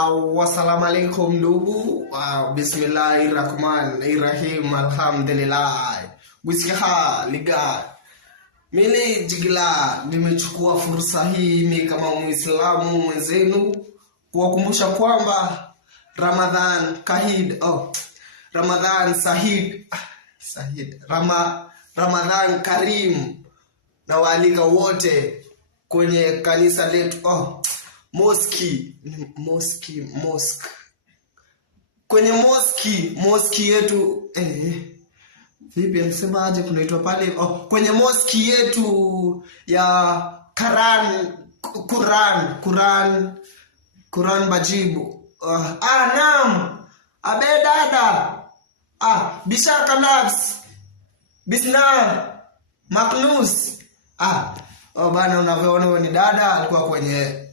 Wassalamu alaikum ndugu. Bismillahirrahmanirrahim. Alhamdulillah. Wisiha liga. Mimi jigila nimechukua fursa hii mimi kama Muislamu mwenzenu kuwakumbusha kwamba Ramadhan Karim, na waalika wote kwenye kanisa letu mosque kwenye mosque yetu vipi anasemaje kunaitwa pale kwenye mosque yetu ya Quran Bajibu. Naam abedada Bishaka Labs Bisna Maknus bana, unavyoona ni dada alikuwa kwenye